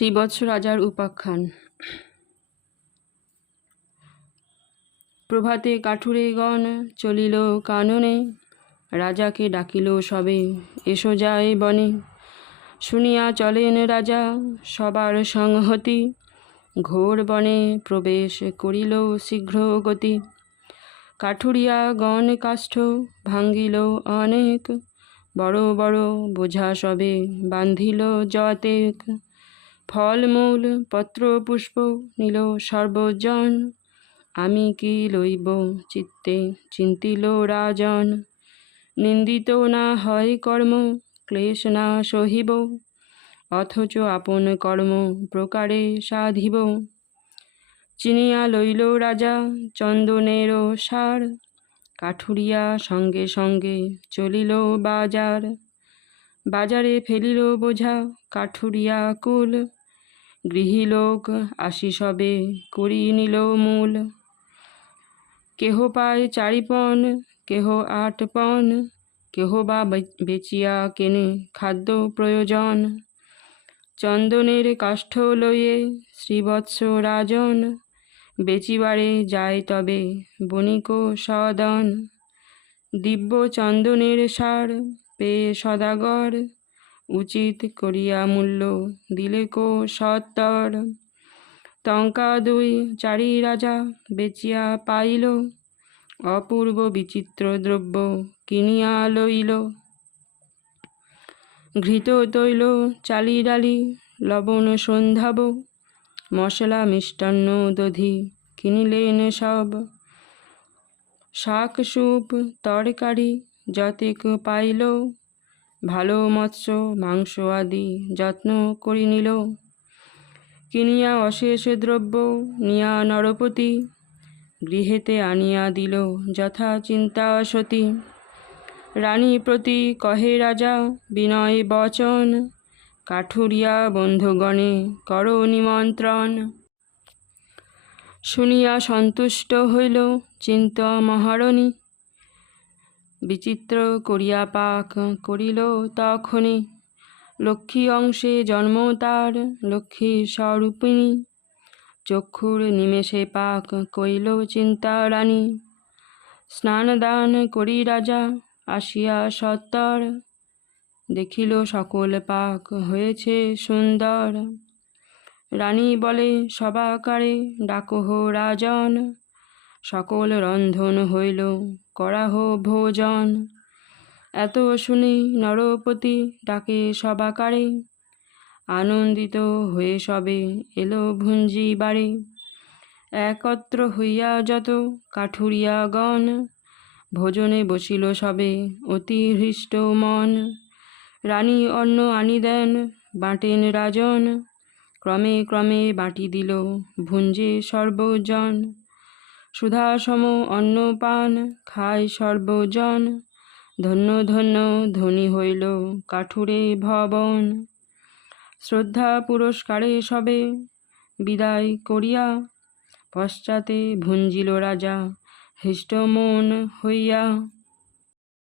শ্রীবৎস রাজার উপাখ্যান। প্রভাতে কাঠুরেগণ চলিল কাননে, রাজাকে ডাকিল সবে, এসো যায় বনে। শুনিয়া চলেন রাজা সবার সংহতি, ঘোর বনে প্রবেশ করিল শীঘ্র গতি। কাঠুরিয়া গণ কাষ্ঠ ভাঙ্গিল অনেক, বড় বড় বোঝা সবে বান্ধিল যতেক। ফলমূল পত্র পুষ্প নিল সর্বজন, আমি কি লইব চিত্তে চিন্তিল রাজন। নিন্দিত না হয় কর্ম, ক্লেশ না সহিব, অথচ আপন কর্ম প্রকারে সাধিব। চিনিয়া লইল রাজা চন্দনের সার, কাঠুরিয়া সঙ্গে সঙ্গে চলিল বাজার। বাজারে ফেলিল বোঝা কাঠুরিয়া কুল, গৃহী লোক আসি সবে করি নিল মূল। কেহ পায় 4 পণ, কেহ 8 পণ, কেহ বা বেচিয়া কেনে খাদ্য প্রয়োজন। চন্দনের কাষ্ঠ লইয়ে শ্রীবৎস রাজন, বেচিবারে যায় তবে বণিক সদন। দিব্য চন্দনের সার পেয়ে সদাগর, উচিত করিয়া মূল্য দিলে কো সত্তর। টঙ্কা 2-4 রাজা বেচিয়া পাইল, অপূর্ব বিচিত্র দ্রব্য কিনিয়া লইল। ঘৃত তৈল চালি ডালি লবণ সন্ধাব, মশলা মিষ্টান্ন দধি কিনিলেন সব। শাক সুপ তরকারি যতেক পাইল, ভালো মৎস্য মাংস আদি যত্ন করি নিল। কিনিয়া অশেষ দ্রব্য নিয়া নরপতি, গৃহেতে আনিয়া দিল যথা চিন্তা সতী। রানী প্রতি কহে রাজা বিনয় বচন, কাঠুরিয়া বন্ধুগণে কর নিমন্ত্রণ। শুনিয়া সন্তুষ্ট হইল চিন্ত মহারণী, বিচিত্র করিয়া পাক করিল তখনি। লক্ষ্মী অংশে জন্ম তার লক্ষ্মী স্বরূপিণী, চক্ষুর নিমেষে পাক কইল চিন্তা রানী। স্নান দান করি রাজা আসিয়া সত্বর, দেখিল সকল পাক হয়েছে সুন্দর। রানী বলে সবাকারে ডাকহ রাজন, সকল রন্ধন হইল করাহ ভোজন। এত শুনি নরপতি ডাকে সবাকারে, আনন্দিত হয়ে সবে এলো ভুঞ্জিবারে। একত্র হইয়া যত কাঠুরিয়াগণ, ভোজনে বসিল সবে অতি হৃষ্ট মন। রানী অন্ন আনি দেন বাটেন রাজন, ক্রমে ক্রমে বাটি দিল ভুঞ্জে সর্বজন। সুধা সম অন্ন পান খায় সর্বজন, ধন্য ধন্য ধনী হইল কাঠুরে ভবন। শ্রদ্ধা পুরস্কারে সবে বিদায় করিয়া, পশ্চাতে ভুঞ্জিল রাজা হৃষ্ট মন হইয়া।